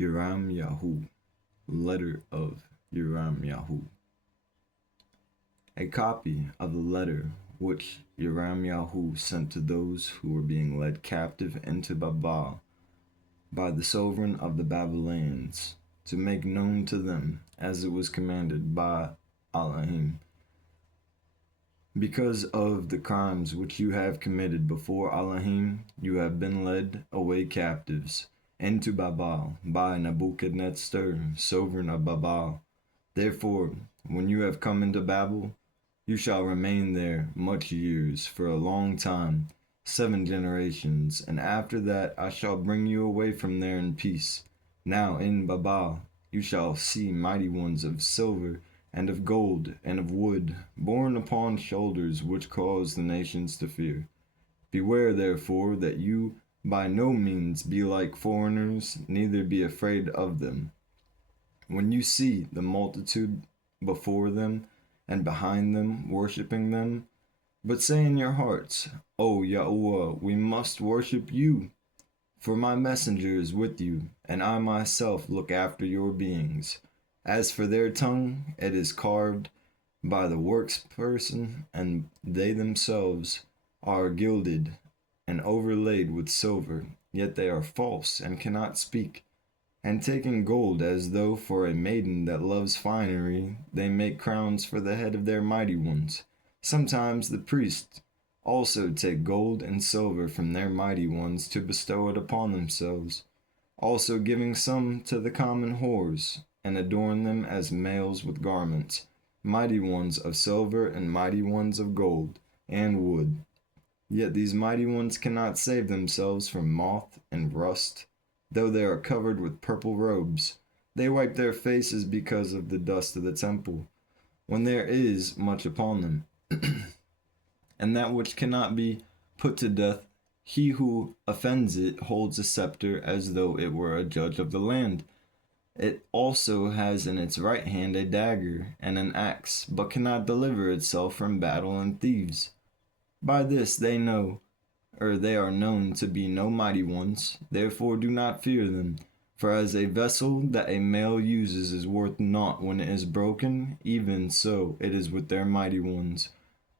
Yaramyahu, letter of Yaramyahu. A copy of the letter which Yaramyahu sent to those who were being led captive into Babel by the sovereign of the Babylonians, to make known to them as it was commanded by Elohim. Because of the crimes which you have committed before Elohim, you have been led away captives into Babel by Nebuchadnezzar, sovereign of Babel. Therefore, when you have come into Babel, you shall remain there much years, for a long time, 7 generations, and after that I shall bring you away from there in peace. Now in Babel you shall see mighty ones of silver and of gold and of wood, borne upon shoulders which cause the nations to fear. Beware therefore that you by no means be like foreigners, neither be afraid of them. When you see the multitude before them and behind them worshipping them, but say in your hearts, O Yahuwah, we must worship you, for my messenger is with you, and I myself look after your beings. As for their tongue, it is carved by the works person, and they themselves are gilded and overlaid with silver, yet they are false and cannot speak. And taking gold as though for a maiden that loves finery, they make crowns for the head of their mighty ones. Sometimes the priests also take gold and silver from their mighty ones to bestow it upon themselves, also giving some to the common whores, and adorn them as males with garments, mighty ones of silver and mighty ones of gold and wood. Yet these mighty ones cannot save themselves from moth and rust, though they are covered with purple robes. They wipe their faces because of the dust of the temple, when there is much upon them. And that which cannot be put to death, he who offends it holds a scepter as though it were a judge of the land. It also has in its right hand a dagger and an axe, but cannot deliver itself from battle and thieves. By this they know, or they are known to be no mighty ones, therefore do not fear them. For as a vessel that a male uses is worth naught when it is broken, even so it is with their mighty ones.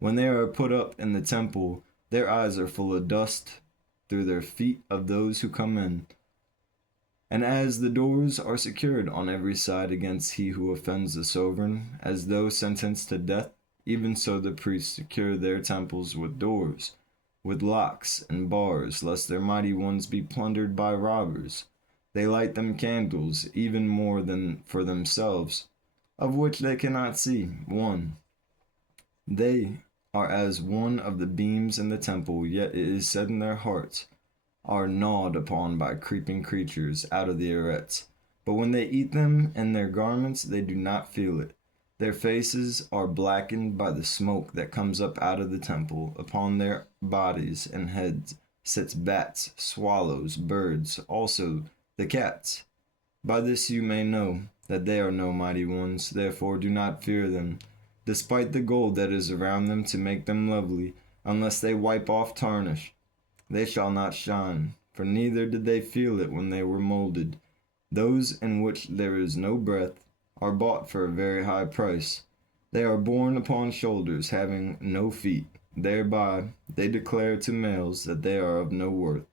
When they are put up in the temple, their eyes are full of dust through their feet of those who come in. And as the doors are secured on every side against he who offends the sovereign, as though sentenced to death, even so the priests secure their temples with doors, with locks and bars, lest their mighty ones be plundered by robbers. They light them candles, even more than for themselves, of which they cannot see one. They are as one of the beams in the temple, yet it is said in their hearts, are gnawed upon by creeping creatures out of the arets. But when they eat them in their garments, they do not feel it. Their faces are blackened by the smoke that comes up out of the temple. Upon their bodies and heads sits bats, swallows, birds, also the cats. By this you may know that they are no mighty ones, therefore do not fear them, despite the gold that is around them to make them lovely, unless they wipe off tarnish. They shall not shine, for neither did they feel it when they were molded. Those in which there is no breath are bought for a very high price. They are borne upon shoulders, having no feet. Thereby they declare to males that they are of no worth.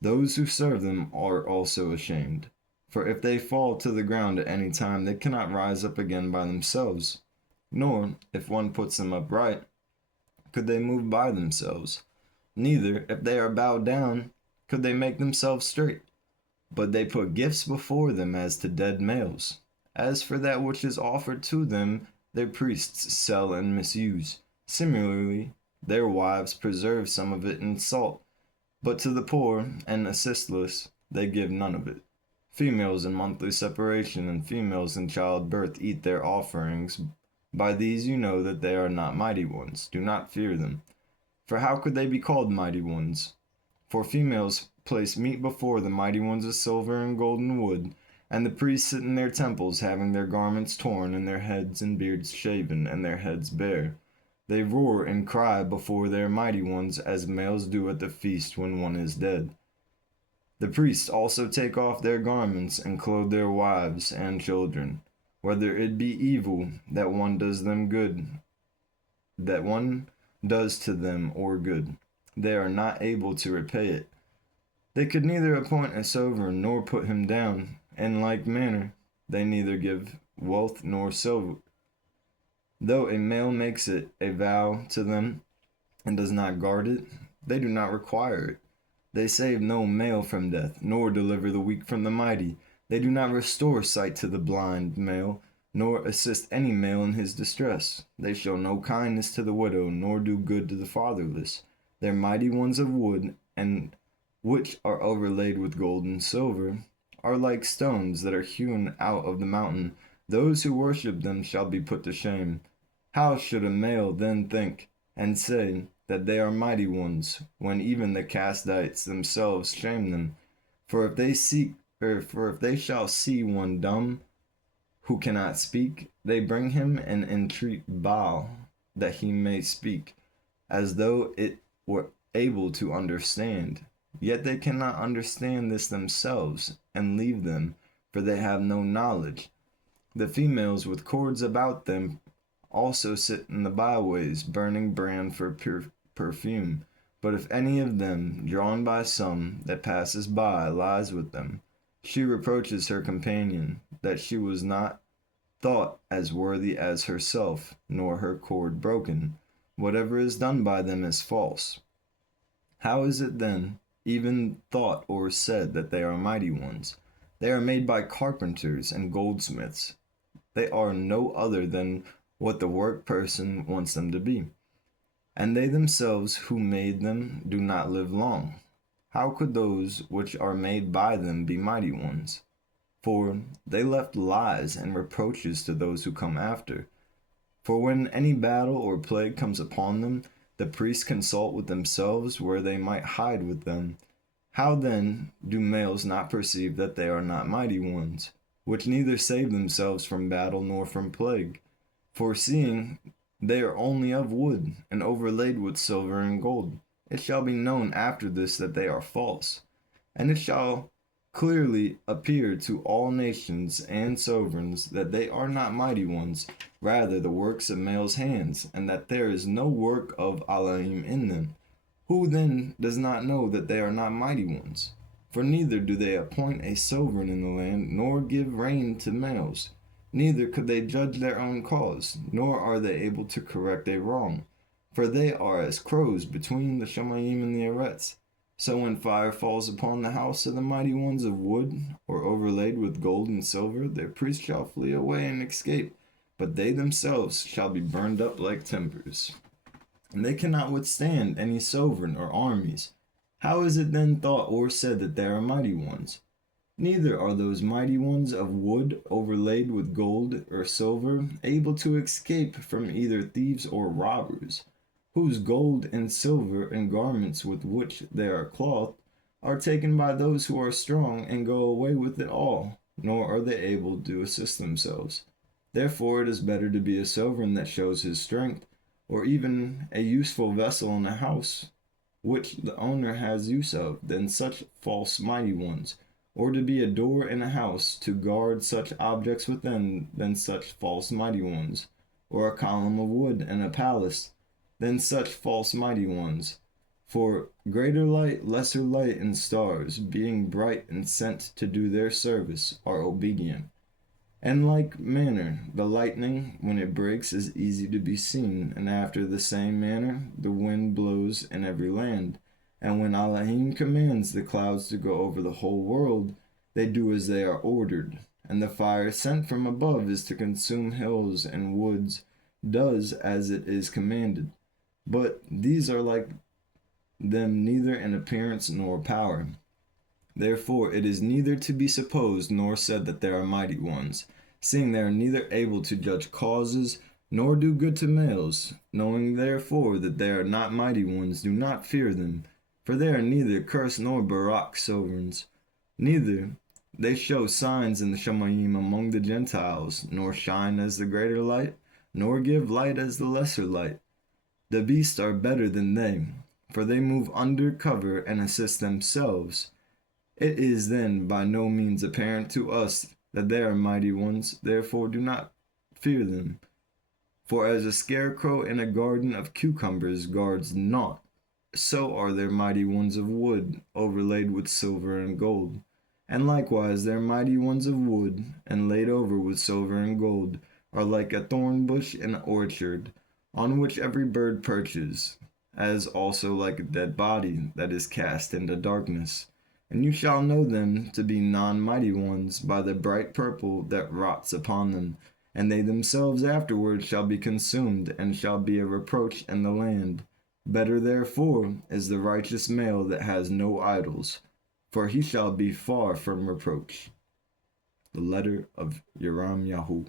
Those who serve them are also ashamed, for if they fall to the ground at any time, they cannot rise up again by themselves, nor, if one puts them upright, could they move by themselves. Neither, if they are bowed down, could they make themselves straight. But they put gifts before them as to dead males. As for that which is offered to them, their priests sell and misuse. Similarly, their wives preserve some of it in salt, but to the poor and assistless they give none of it. Females in monthly separation and females in childbirth eat their offerings. By these you know that they are not mighty ones. Do not fear them. For how could they be called mighty ones? For females place meat before the mighty ones of silver and gold and wood, and the priests sit in their temples, having their garments torn, and their heads and beards shaven, and their heads bare. They roar and cry before their mighty ones, as males do at the feast when one is dead. The priests also take off their garments and clothe their wives and children, whether it be evil that one does them good, that one does to them or good. They are not able to repay it. They could neither appoint a sovereign nor put him down. In like manner, they neither give wealth nor silver. Though a male makes it a vow to them and does not guard it, they do not require it. They save no male from death, nor deliver the weak from the mighty. They do not restore sight to the blind male, nor assist any male in his distress. They show no kindness to the widow, nor do good to the fatherless. Their mighty ones of wood, and which are overlaid with gold and silver, are like stones that are hewn out of the mountain. Those who worship them shall be put to shame. How should a male then think and say that they are mighty ones, when even the Casdites themselves shame them? For if they shall see one dumb who cannot speak, they bring him and entreat Baal that he may speak, as though it were able to understand. Yet they cannot understand this themselves, and leave them, for they have no knowledge. The females with cords about them also sit in the byways, burning brand for perfume. But if any of them, drawn by some that passes by, lies with them, she reproaches her companion, that she was not thought as worthy as herself, nor her cord broken. Whatever is done by them is false. How is it then even thought or said that they are mighty ones? They are made by carpenters and goldsmiths. They are no other than what the work person wants them to be. And they themselves who made them do not live long. How could those which are made by them be mighty ones? For they left lies and reproaches to those who come after. For when any battle or plague comes upon them, the priests consult with themselves where they might hide with them. How then do males not perceive that they are not mighty ones, which neither save themselves from battle nor from plague? For seeing they are only of wood, and overlaid with silver and gold, it shall be known after this that they are false. And it shall clearly appear to all nations and sovereigns that they are not mighty ones, rather the works of males' hands, and that there is no work of Elohim in them. Who then does not know that they are not mighty ones? For neither do they appoint a sovereign in the land, nor give rein to males. Neither could they judge their own cause, nor are they able to correct a wrong. For they are as crows between the Shamayim and the Eretz. So when fire falls upon the house of the mighty ones of wood, or overlaid with gold and silver, their priests shall flee away and escape, but they themselves shall be burned up like timbers. And they cannot withstand any sovereign or armies. How is it then thought or said that they are mighty ones? Neither are those mighty ones of wood overlaid with gold or silver able to escape from either thieves or robbers, whose gold and silver and garments with which they are clothed are taken by those who are strong and go away with it all, nor are they able to assist themselves. Therefore it is better to be a sovereign that shows his strength, or even a useful vessel in a house, which the owner has use of, than such false mighty ones, or to be a door in a house to guard such objects within than such false mighty ones, or a column of wood in a palace than such false mighty ones. For greater light, lesser light, and stars, being bright and sent to do their service, are obedient. In like manner, the lightning, when it breaks, is easy to be seen, and after the same manner, the wind blows in every land. And when Elohim commands the clouds to go over the whole world, they do as they are ordered. And the fire sent from above is to consume hills and woods, does as it is commanded. But these are like them neither in appearance nor power. Therefore it is neither to be supposed nor said that they are mighty ones, seeing they are neither able to judge causes, nor do good to males. Knowing therefore that they are not mighty ones, do not fear them, for they are neither cursed nor barak sovereigns. Neither they show signs in the Shamayim among the Gentiles, nor shine as the greater light, nor give light as the lesser light. The beasts are better than they, for they move under cover and assist themselves. It is then by no means apparent to us that they are mighty ones, therefore do not fear them. For as a scarecrow in a garden of cucumbers guards naught, so are their mighty ones of wood, overlaid with silver and gold. And likewise their mighty ones of wood, and laid over with silver and gold, are like a thorn bush in an orchard, on which every bird perches, as also like a dead body that is cast into darkness. And you shall know them to be non-mighty ones by the bright purple that rots upon them, and they themselves afterwards shall be consumed, and shall be a reproach in the land. Better therefore is the righteous male that has no idols, for he shall be far from reproach. The letter of yaramyahu.